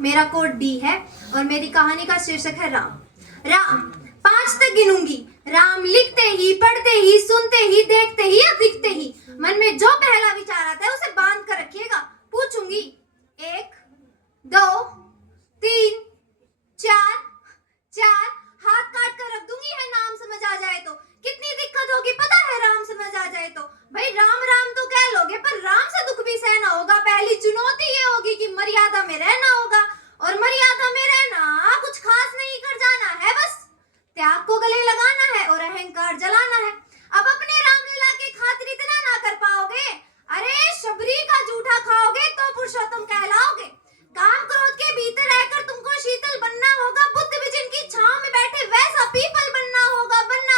मेरा code D है और मेरी कहानी का शीर्षक है राम। राम 5 तक गिनूंगी। राम लिखते ही, पढ़ते ही, सुनते ही, देखते ही या दिखते ही मन में जो पहला विचार आता है उसे बांध कर रखिएगा। पूछूंगी 1 2 3 4 हाथ काट कर रख दूंगी है नाम समझ आ जाए तो। कितनी दिक्कत होगी पता है राम समझ आ जाए तो। भाई राम राम तो कह लोगे पर राम से दुख भी सहना होगा। पहली चुनौती ये होगी कि मर्यादा में रहना होगा और मर्यादा में रहना कुछ खास नहीं कर जाना है, बस त्याग को गले लगाना है और अहंकार जलाना है। अब अपने रामलीला की खातिर इतना ना कर पाओगे, अरे शबरी का जूठा खाओगे तो पुरुषोत्तम कहलाओगे। काम क्रोध के भीतर रहकर तुमको शीतल बनना होगा, बुद्ध विजन की छांव में बैठे वैसा पीपल बनना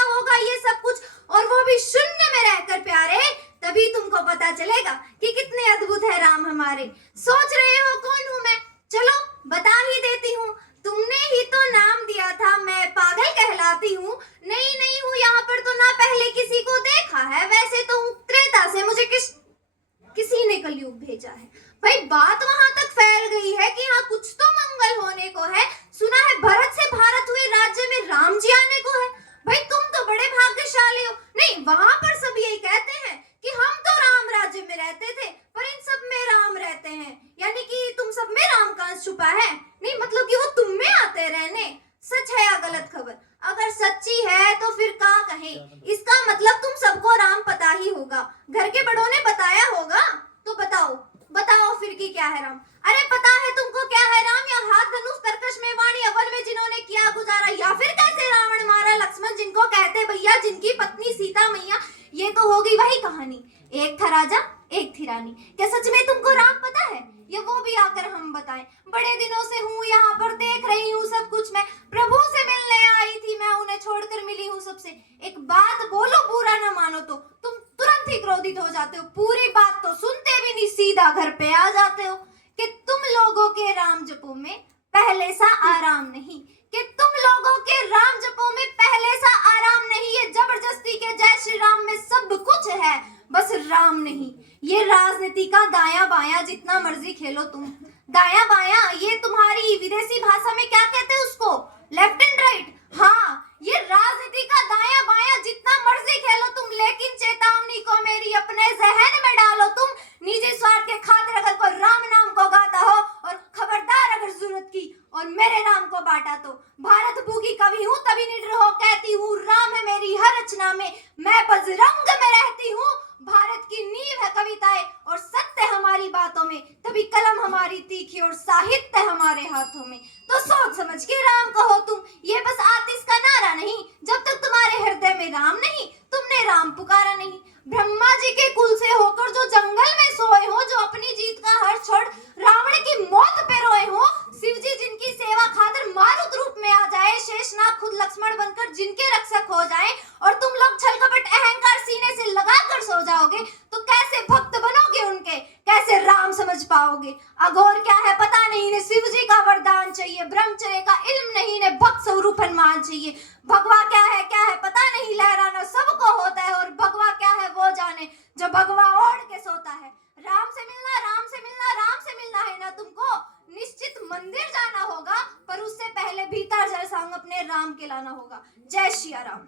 होगा ये सब कुछ, और वो भी शून्य में रहकर प्यारे। तभी तुमको पता चलेगा कि कितने अद्भुत है राम हमारे। सोच रहे हो कौन हूँ मैं? चलो बता ही देती हूँ। तुमने ही तो नाम दिया था, मैं पागल कहलाती हूँ। नहीं हूँ यहाँ पर तो ना पहले किसी को देखा है, वैसे तो हूँ त्रेता से, मुझे किसी ने कलयुग भेजा है। भाई बात वहां तक फैल गई है कि हाँ कुछ तो मंगल होने को है। सुना है भरत से भारत हुए राज्य में राम जी आने को है। भाई तुम तो बड़े भाग्यशाली हो। नहीं, वहां पर सब यही कहते हैं कि हम तो राम राज्य में रहते थे पर इन सब में राम रहते हैं, यानी कि तुम सब में राम का अंश छुपा है। नहीं मतलब कि वो तुम में आते रहने। सच है या गलत खबर? अगर सच्ची है तो फिर क्या कहें, इसका मतलब तुम सबको राम पता ही होगा, घर के बड़ों ने बताया होगा। तो बताओ फिर की क्या है राम? अरे पता है तुमको क्या है राम? या हाथ धनुष तरकश में वाणी अवन में जिन्होंने किया गुजारा, या फिर कैसे रावण मारा लक्ष्मण जिनको कहते भैया, जिनकी पत्नी सीता मैया। ये तो हो गई वही कहानी, एक था राजा एक थी रानी। क्या सच में तुमको राम पता है? ये वो भी आकर हम बताएं। बड़े दिनों से हूँ यहाँ पर, देख रही हूँ सब कुछ मैं। प्रभु से मिलने आई थी मैं, उन्हें छोड़कर मिली हूँ सबसे। एक बात बोलो बुरा न मानो तो तुम तुरंत ही क्रोधित हो जाते हो। पूरी बात तो सुनते भी नहीं सीधा घर पे आ जाते हो। कि तुम लोगों के राम जपो में पहले सा आराम नहीं, कि तुम लोगों के राम जपो में पहले सा आराम नहीं। ये जबरदस्ती के जय श्री राम में सब कुछ है, बस राम नहीं। ये राजनीति का दाया बाया जितना मर्जी खेलो तुम। दाया बाया ये तुम्हारी विदेशी भाषा में क्या कहते हैं उसको? Left and right. हाँ, ये राजनीति का दाया बाया जितना मर्जी खेलो तुम, लेकिन चेतावनी को मेरी अपने जहन में डालो तुम। निजी स्वार्थ के खातिर अगर कोई राम नाम को गाता हो, और खबरदार अगर जरूरत की और मेरे नाम को बांटा तो। भारत भूखी कवि हूँ तभी निडर हो कहती हूँ, राम है मेरी हर रचना में, मैं बजरंग में रहती हूँ। भारत की नींव है कविताएं और सत्य हमारी बातों में, तभी कलम हमारी तीखी और साहित्य हमारे हाथों में। तो सोच समझ के राम कहो तुम, ये बस आतिश का नारा नहीं। जब तक तुम्हारे हृदय में राम नहीं, तुमने राम पुकारा नहीं। ब्रह्मा जी के कुल से होकर जो जंगल में सोए हो, जो अपनी जीत का हर्ष छोड़ रावण की मौत पे रोए हो, शिव जी जिनकी सेवा खातिर मारुत रूप में आ जाए, शेषनाग खुद लक्ष्मण बनकर जिनके रक्षक हो जाए, और तुम लोग छल कपट अहंकार सीने से लगाकर सो जाओगे, तो कैसे भक्त बनोगे उनके, कैसे राम समझ पाओगे? अघोर क्या है पता नहीं, इन्हें शिव जी का वरदान चाहिए। ब्रह्मचर्य का इल्म नहीं, इन्हें भक्त स्वरूप हनुमान चाहिए। भगवा क्या है पता नहीं, लहराना सबको होता है, और भगवा क्या है वो जाने जो भगवा ओढ़ के सोता है। राम से मिलना है ना तुमको? निश्चित मंदिर जाना होगा, पर उससे पहले भीतर जल संग अपने राम के लाना होगा। जय श्री राम।